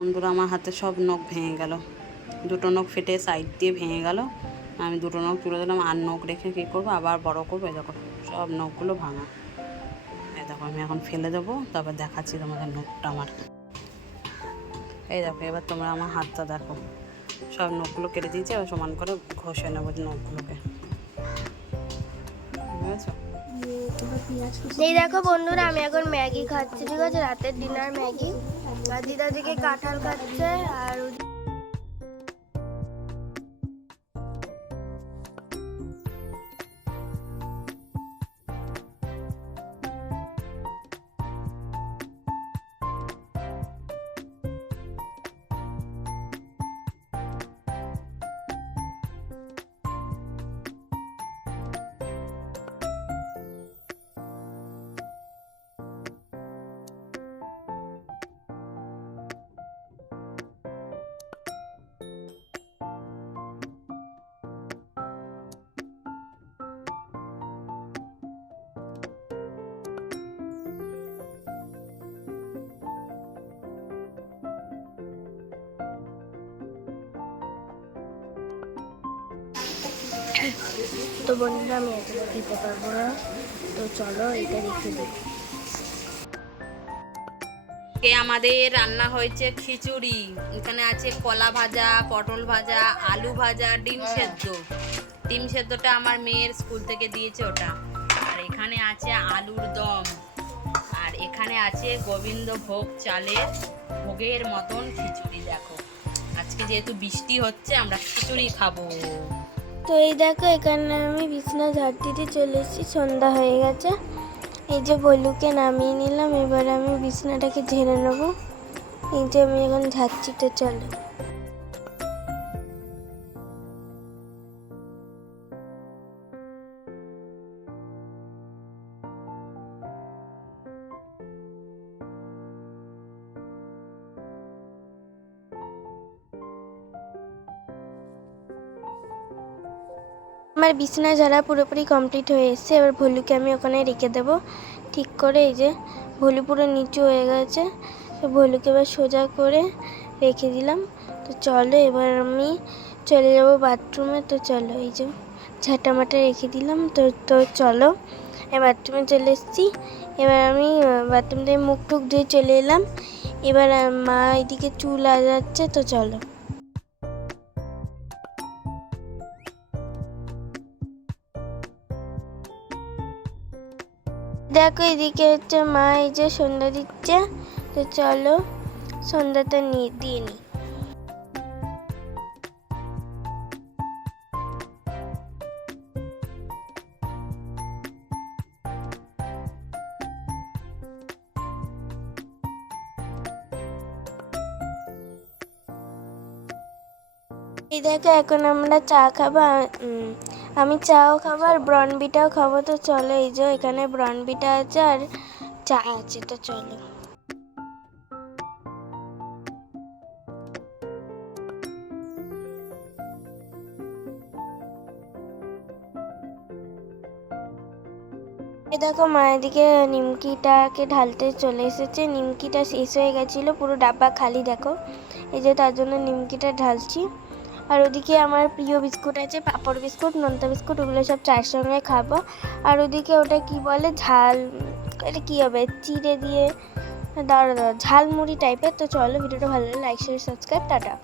বন্ধুরা, আমার হাতে সব নখ ভেঙে গেল। দুটো নখ ফেটে সাইড দিয়ে ভেঙে গেল। আমি দুটো নখ তুলে দিলাম, আর নখ রেখে কী করবো, আবার বড় করবো। এই দেখো সব নখগুলো ভাঙা। এই দেখো আমি এখন ফেলে দেবো, তারপর দেখাচ্ছি তোমাদের নখটা আমার। এই দেখো, এবার তোমরা আমার হাতটা দেখো, সব নখগুলো কেটে দিয়েছি। এবার সমান করে ঘষে নেবো নখগুলোকে, বুঝেছো? এই দেখো বন্ধুরা, আমি এখন ম্যাগি খাচ্ছি, ঠিক আছে, রাতের ডিনার ম্যাগি। আর দিদা দিকে কাঁঠাল খাচ্ছে। আর তো বন্ধুরা, আমি এতটা খেতে পারবো না, তো চলো এটা রেখে দিই। আমাদের রান্না হয়েছে খিচুড়ি। এখানে আছে কলা ভাজা, পটল ভাজা, আলু ভাজা, ডিম সেদ্ধ। ডিম সেদ্ধটা আমার মেয়ের স্কুল থেকে দিয়েছে ওটা। আর এখানে আছে আলুর দম। আর এখানে আছে গোবিন্দভোগ চালের ভোগের মতন খিচুড়ি। দেখো, আজকে যেহেতু বৃষ্টি হচ্ছে, আমরা খিচুড়ি খাবো। তো এই দেখো, এখানে আমি বিছনা ঝাড় দিতে চলে এসেছি, সন্ধ্যা হয়ে গেছে। এই যে বলুকে নামিয়ে নিলাম, এবার আমি বিছনাটাকে ঝেড়ে নেবো। এই যে আমি এখন ঝাড়ছি, তো চলো। আমার বিছানা ঝাড়া পুরোপুরি কমপ্লিট হয়ে এসেছে। এবার ভলুকে আমি ওখানে রেখে দেবো ঠিক করে। এই যে ভলু পুরো নিচু হয়ে গেছে, ভলুকে এবার সোজা করে রেখে দিলাম। তো চলো, এবার আমি চলে যাব বাথরুমে। তো চলো, এই যে ঝাঁটামাটা রেখে দিলাম। তো চলো, বাথরুমে চলে এসেছি। এবার আমি বাথরুম থেকে মুখ টুক ধুয়ে চলে এলাম। এবার মা এদিকে চুল আজাচ্ছে, তো চলো। দেখো, এদিকে হচ্ছে মা এই যে সন্ধ্যা দিচ্ছে। তো চলো সন্ধ্যাটা দিয়ে নিই। এই দেখো, এখন আমরা চা খাবো। আমি চাও খাবো আর ব্রনবিটাও খাবো। তো চলো, এই যে এখানে ব্রনবিটা আছে আর চা আছে, তো চলো। এই দেখো, মা এদিকে নিমকিটাকে ঢালতে চলে এসেছে। নিমকিটা শেষ হয়ে গেছিলো, পুরো ডাব্বা খালি। দেখো, এই যে তার জন্য নিমকিটা ঢালছি। আর ওদিকে আমার প্রিয় বিস্কুট আছে, পাঁপড় বিস্কুট, নোনতা বিস্কুট, ওগুলো সব চায়ের সঙ্গে খাবো। আর ওদিকে ওটা কি বলে, ঝাল, এটা কী হবে, চিড়ে দিয়ে দাঁড়া ঝালমুড়ি টাইপের। তো চলো, ভিডিওটা ভালো লাগলে লাইক শেয়ার সাবস্ক্রাইব, টাটা।